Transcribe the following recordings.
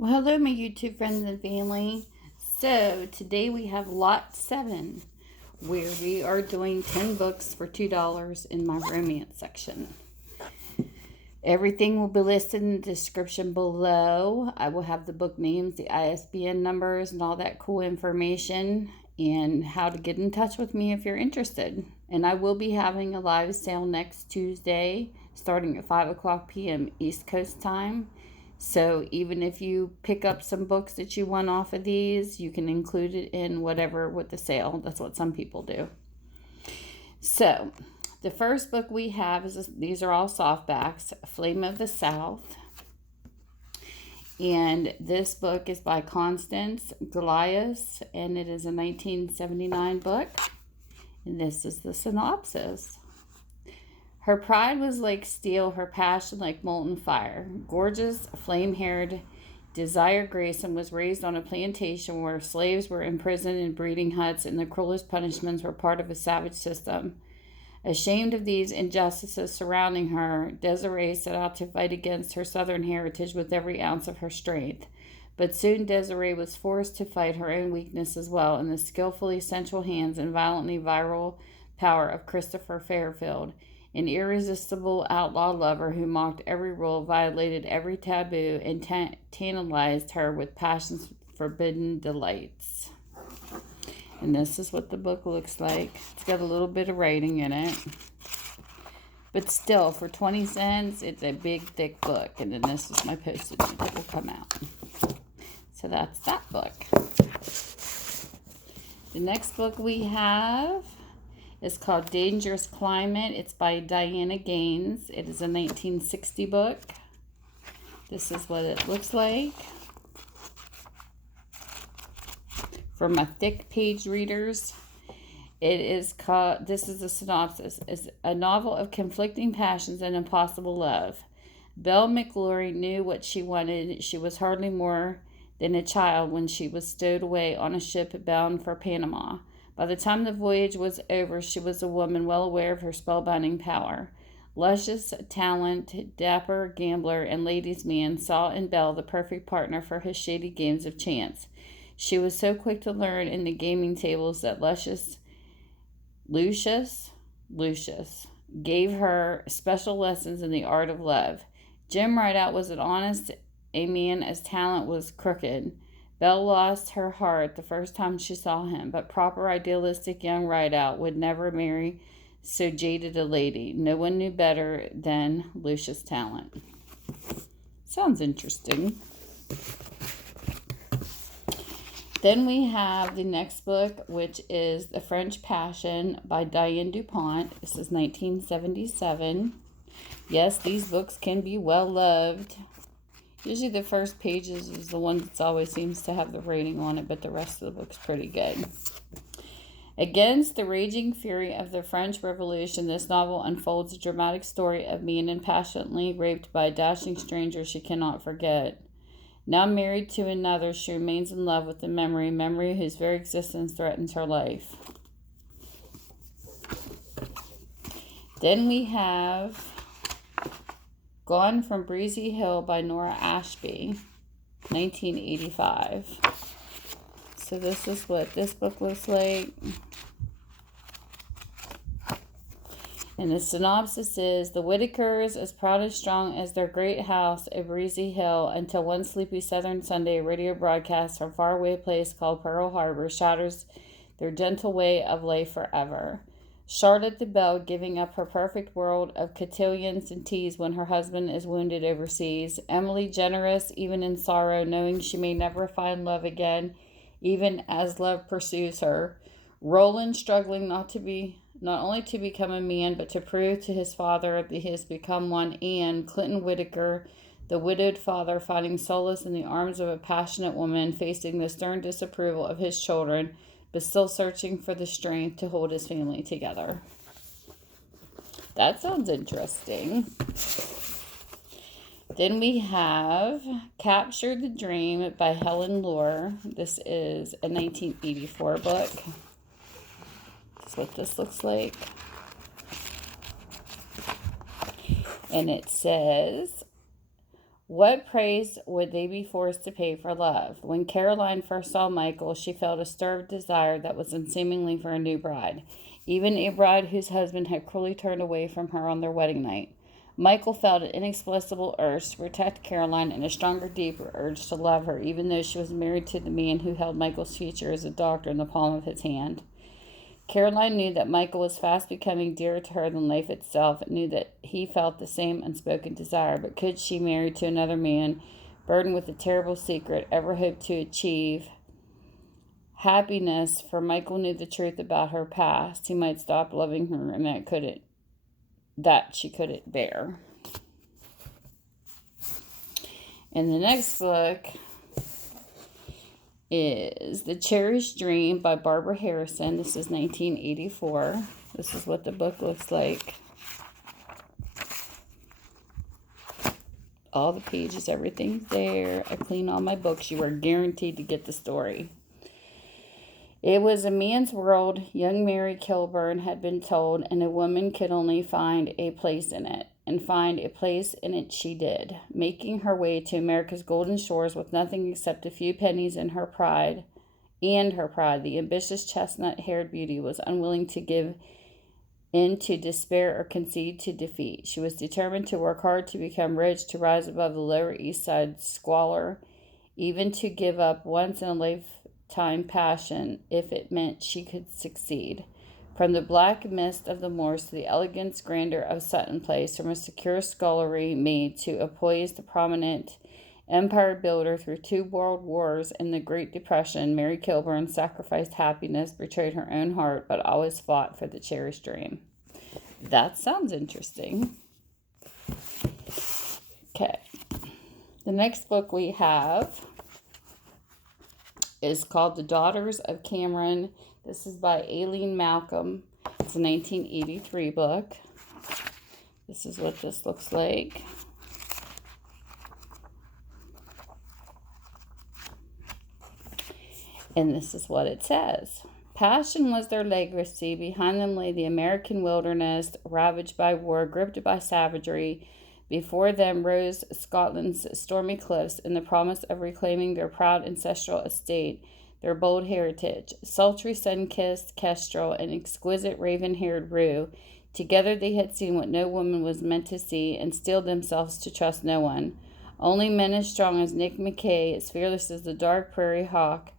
Well, hello, my YouTube friends and family. So, today we have Lot 7, where we are doing 10 books for $2 in my romance section. Everything will be listed in the description below. I will have the book names, the ISBN numbers, and all that cool information, and how to get in touch with me if you're interested. And I will be having a live sale next Tuesday, starting at 5 o'clock p.m. East Coast time. So even if you pick up some books that you want off of these, you can include it in whatever with the sale. That's what some people do. So the first book we have is these are all softbacks, Flame of the South. And this book is by Constance, Gluyas, and it is a 1979 book. And this is the synopsis. Her pride was like steel, her passion like molten fire. Gorgeous, flame-haired Desire Grayson was raised on a plantation where slaves were imprisoned in breeding huts and the cruelest punishments were part of a savage system. Ashamed of these injustices surrounding her, Desiree set out to fight against her southern heritage with every ounce of her strength. But soon Desiree was forced to fight her own weakness as well in the skillfully sensual hands and violently virile power of Christopher Fairfield, an irresistible outlaw lover who mocked every rule, violated every taboo, and tantalized her with passion's forbidden delights. And this is what the book looks like. It's got a little bit of writing in it. But still, for 20 cents, it's a big, thick book. And then this is my postage that will come out. So that's that book. The next book we have is called Dangerous Climate. It's by Diane Gaines. It is a 1960 book. This is what it looks like. For my thick page readers, it is called, this is the synopsis, is a novel of conflicting passions and impossible love. Belle McGlory knew what she wanted. She was hardly more than a child when she was stowed away on a ship bound for Panama. By the time the voyage was over, she was a woman well aware of her spellbinding power. Luscious talent, dapper gambler, and ladies' man saw in Belle the perfect partner for his shady games of chance. She was so quick to learn in the gaming tables that Lucius gave her special lessons in the art of love. Jim Rideout was as honest a man as talent was crooked. Belle lost her heart the first time she saw him, but proper idealistic young Rideout would never marry so jaded a lady. No one knew better than Lucius Talent. Sounds interesting. Then we have the next book, which is The French Passion by Diane Dupont. This is 1977. Yes, these books can be well loved. Usually the first pages is the one that always seems to have the rating on it, but the rest of the book's pretty good. Against the raging fury of the French Revolution, this novel unfolds a dramatic story of being passionately raped by a dashing stranger she cannot forget. Now married to another, she remains in love with the memory whose very existence threatens her life. Then we have Gone from Breezy Hill by Nora Ashby, 1985. So this is what this book looks like. And the synopsis is, the Whitakers, as proud and strong as their great house at Breezy Hill, until one sleepy southern Sunday, a radio broadcast from a faraway place called Pearl Harbor shatters their gentle way of life forever. Charlotte the Belle giving up her perfect world of cotillions and teas when her husband is wounded overseas. Emily generous even in sorrow, knowing she may never find love again, even as love pursues her. Roland struggling not only to become a man, but to prove to his father that he has become one. And Clinton Whitaker, the widowed father, finding solace in the arms of a passionate woman, facing the stern disapproval of his children, but still searching for the strength to hold his family together. That sounds interesting. Then we have Capture the Dream by Lehr. This is a 1984 book. That's what this looks like. And it says, What price would they be forced to pay for love? When Caroline first saw Michael, she felt a stir of desire that was unseemly for a new bride, even a bride whose husband had cruelly turned away from her on their wedding night. Michael felt an inexplicable urge to protect Caroline and a stronger, deeper urge to love her, even though she was married to the man who held Michael's future as a doctor in the palm of his hand. Caroline knew that Michael was fast becoming dearer to her than life itself, and knew that he felt the same unspoken desire. But could she, married to another man, burdened with a terrible secret, ever hope to achieve happiness? For Michael knew the truth about her past. He might stop loving her, and that she couldn't bear. And the next book is The Cherished Dream by Barbara Harrison. This is 1984. This is what the book looks like. All the pages, everything's there. I clean all my books. You are guaranteed to get the story. It was a man's world, young Mary Kilburn had been told, and a woman could only find a place in it. And find a place in it she did, making her way to America's golden shores with nothing except a few pennies in her pride. The ambitious chestnut-haired beauty was unwilling to give in to despair or concede to defeat. She was determined to work hard to become rich, to rise above the Lower East Side squalor, even to give up once in a lifetime passion if it meant she could succeed. From the black mist of the moors to the elegance grandeur of Sutton Place, from a secure scullery maid to a poised, prominent empire builder through 2 world wars and the Great Depression, Mary Kilburn sacrificed happiness, betrayed her own heart, but always fought for the cherished dream. That sounds interesting. Okay. The next book we have is called The Daughters of Cameron. This is by Aleen Malcolm. It's a 1983 book. This is what this looks like. And this is what it says. Passion was their legacy. Behind them lay the American wilderness, ravaged by war, gripped by savagery. Before them rose Scotland's stormy cliffs in the promise of reclaiming their proud ancestral estate, their bold heritage. Sultry sun-kissed kestrel and exquisite raven-haired rue. Together they had seen what no woman was meant to see and steeled themselves to trust no one. Only men as strong as Nick Mackay, as fearless as the dark prairie hawk,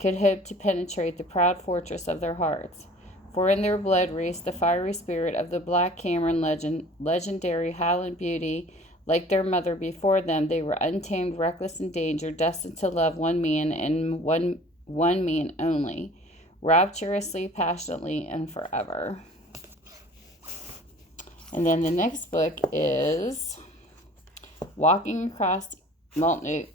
could hope to penetrate the proud fortress of their hearts. For in their blood raced the fiery spirit of the Black Cameron legendary Highland beauty. Like their mother before them, they were untamed, reckless in danger, destined to love one man and one man only, rapturously, passionately, and forever. And then the next book is Walking Across... Well, no.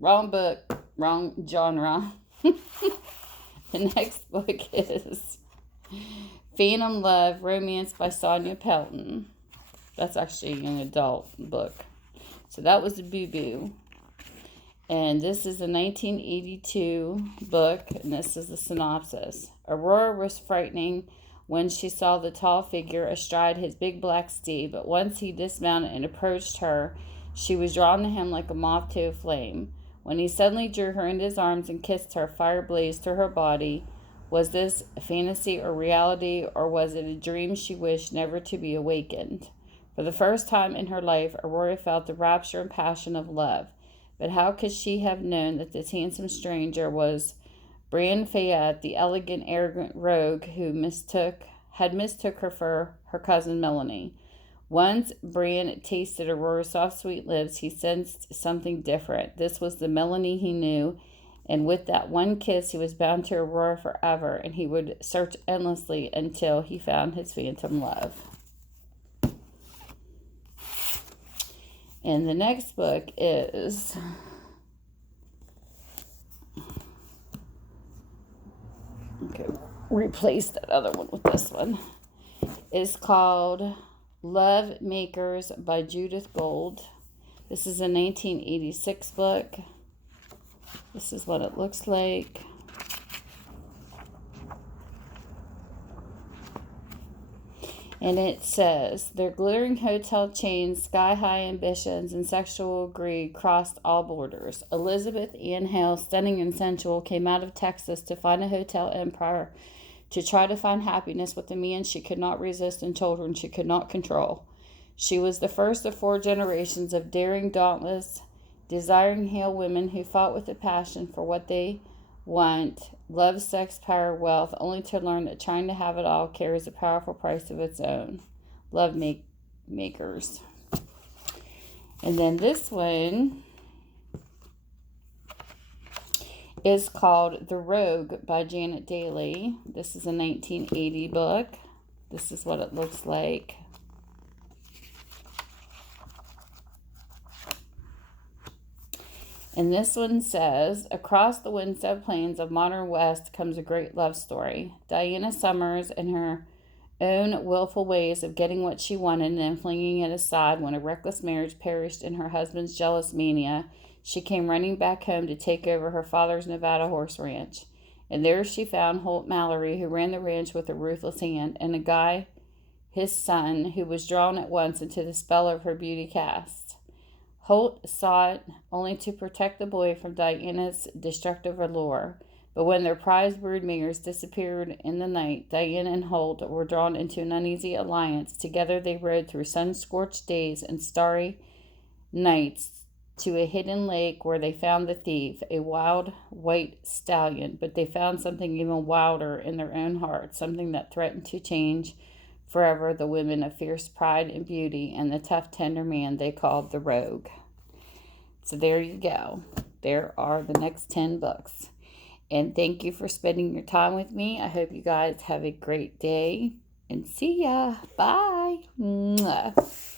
Wrong book. Wrong genre. The next book is Phantom Love, Romance by Sonya Pelton. That's actually a young adult book. So that was the Boo Boo. And this is a 1982 book, and this is the synopsis. Aurora was frightening when she saw the tall figure astride his big black steed, but once he dismounted and approached her, she was drawn to him like a moth to a flame. When he suddenly drew her into his arms and kissed her, fire blazed through her body. Was this fantasy or reality, or was it a dream she wished never to be awakened? For the first time in her life, Aurora felt the rapture and passion of love. But how could she have known that this handsome stranger was Bran Fayette, the elegant, arrogant rogue who mistook her for her cousin Melanie? Once Bran tasted Aurora's soft, sweet lips, he sensed something different. This was the Melanie he knew, and with that one kiss, he was bound to Aurora forever, and he would search endlessly until he found his phantom love. And the next book is replace that other one with this one. It's called Love Makers by Judith Gould. This is a 1986 book. This is what it looks like. And it says, their glittering hotel chains, sky-high ambitions, and sexual greed crossed all borders. Elizabeth Ann Hale, stunning and sensual, came out of Texas to find a hotel empire, to try to find happiness with a man she could not resist and children she could not control. She was the first of 4 generations of daring, dauntless, desiring Hale women who fought with a passion for what they want, love, sex, power, wealth, only to learn that trying to have it all carries a powerful price of its own. Love makers. And then this one is called The Rogue by Janet Daly. This is a 1980 book. This is what it looks like. And this one says, across the windswept plains of modern West comes a great love story. Diana Summers and her own willful ways of getting what she wanted and then flinging it aside when a reckless marriage perished in her husband's jealous mania, she came running back home to take over her father's Nevada horse ranch. And there she found Holt Mallory, who ran the ranch with a ruthless hand, and a guy, his son, who was drawn at once into the spell of her beauty cast. Holt sought only to protect the boy from Diana's destructive allure, but when their prized brood mares disappeared in the night, Diana and Holt were drawn into an uneasy alliance. Together they rode through sun-scorched days and starry nights to a hidden lake where they found the thief, a wild white stallion, but they found something even wilder in their own hearts, something that threatened to change forever the women of fierce pride and beauty and the tough, tender man they called the Rogue. So there you go. There are the next 10 books. And thank you for spending your time with me. I hope you guys have a great day. And see ya. Bye. Mwah.